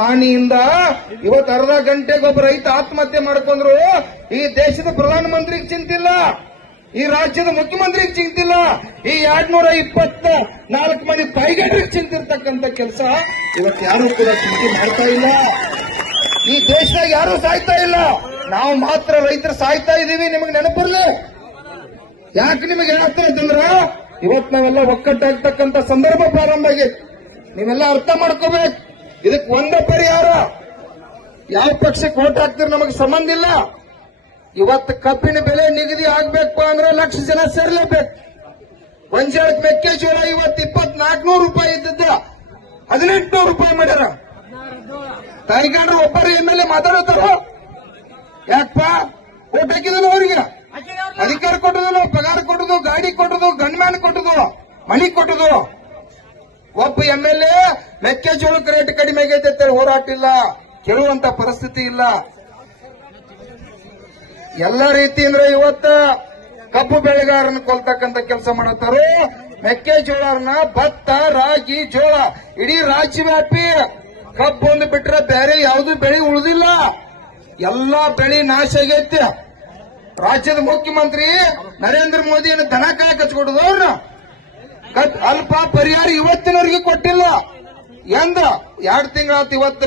ಹಾನಿಯಿಂದ ಇವತ್ತು ಅರ್ಧ ಗಂಟೆಗೊಬ್ಬ ರೈತ ಆತ್ಮಹತ್ಯೆ ಮಾಡ್ಕೊಂಡ್ರು. ಈ ದೇಶದ ಪ್ರಧಾನಮಂತ್ರಿಗೆ ಚಿಂತಿಲ್ಲ, ಈ ರಾಜ್ಯದ ಮುಖ್ಯಮಂತ್ರಿಗೆ ಚಿಂತಿಲ್ಲ, ಈ 224 ಮಂದಿ ಕೈಗಾರಿಕೆ ಚಿಂತಿರ್ತಕ್ಕಂಥ ಕೆಲಸ ಇವತ್ತು ಯಾರು ಕೂಡ ಚಿಂತೆ ಮಾಡ್ತಾ ಇಲ್ಲ. ಈ ದೇಶದಾಗ ಯಾರು ಸಾಯ್ತಾ ಇಲ್ಲ, ನಾವು ಮಾತ್ರ ರೈತರು ಸಾಯ್ತಾ ಇದೀವಿ. ನಿಮಗೆ ನೆನಪಿರ್ಲಿ, ಯಾಕೆ ನಿಮಗೆ ಏನಾಗ್ತಾ ಇತ್ತಂದ್ರ ಇವತ್ತು ನಾವೆಲ್ಲ ಒಕ್ಕಟ್ಟಾಗ್ತಕ್ಕಂಥ ಸಂದರ್ಭ ಪ್ರಾರಂಭ ಆಗೈತೆ. ನೀವೆಲ್ಲ ಅರ್ಥ ಮಾಡ್ಕೋಬೇಕು. ಇದಕ್ಕೆ ಒಂದೇ ಪರಿಹಾರ, ಯಾವ ಪಕ್ಷಕ್ಕೆ ಓಟ್ ಹಾಕ್ತಿರ್ ನಮಗೆ ಸಂಬಂಧ ಇಲ್ಲ. ಇವತ್ತು ಕಬ್ಬಿನ ಬೆಲೆ ನಿಗದಿ ಆಗ್ಬೇಕು ಅಂದ್ರೆ 1,00,000 ಜನ ಸೇರ್ಲೇಬೇಕು. ಗೊಂಜಾಳಕ್ಕೆ ಮೆಕ್ಕೆಜೋಳ ಇವತ್ತು 2,400 ರೂಪಾಯಿ ಇದ್ದದ್ದ 1,800 ರೂಪಾಯಿ ಮಾಡ್ಯಾರ. ತಾಯಿಗಾರರು ಒಬ್ಬರು ಎಮ್ಮೆಲ್ಯೆ ಮಾತಾಡುತ್ತಾರ, ಯಾಕಪ್ಪ ಓಟ್ ಹಾಕಿದ್ರು ಅವ್ರಿಗೆ ಅಧಿಕಾರ ಕೊಟ್ಟದು, ಪಗಾರ ಕೊಟ್ಟದು, ಗಾಡಿ ಕೊಟ್ಟದು, ಗನ್ಮ್ಯಾನ್ ಕೊಟ್ಟದು, ಮನಿ ಕೊಟ್ಟದು. ಒಬ್ಬ ಎಮ್ಮೆಲ್ಯೆ ಮೆಕ್ಕೆಜೋಳಕ್ಕೆ ರೇಟ್ ಕಡಿಮೆ ಆಗೈತೆ ಹೋರಾಟ ಇಲ್ಲ, ಕೇಳುವಂತ ಪರಿಸ್ಥಿತಿ ಇಲ್ಲ. ಎಲ್ಲ ರೀತಿಯಿಂದ ಇವತ್ತ ಕಬ್ಬು ಬೆಳೆಗಾರನ ಕೊಲ್ತಕ್ಕಂತ ಕೆಲಸ ಮಾಡತ್ತಾರು. ಮೆಕ್ಕೆಜೋಳನ, ಭತ್ತ, ರಾಗಿ, ಜೋಳ ಇಡೀ ರಾಜ್ಯವ್ಯಾಪಿ ಕಬ್ಬು ಒಂದು ಬಿಟ್ರೆ ಬೇರೆ ಯಾವುದು ಬೆಳೆ ಉಳಿದಿಲ್ಲ. ಎಲ್ಲಾ ಬೆಳೆ ನಾಶ ಆಗೈತೆ. ರಾಜ್ಯದ ಮುಖ್ಯಮಂತ್ರಿ ನರೇಂದ್ರ ಮೋದಿಯನ್ನು ದನ ಕಾಯಕ ಹಚ್ಕೊಡುದು. ಅವ್ರನ್ನ ಅಲ್ಪ ಪರಿಹಾರ ಇವತ್ತಿನವರೆಗೆ ಕೊಟ್ಟಿಲ್ಲ. 2 ತಿಂಗಳಾತು ಇವತ್ತು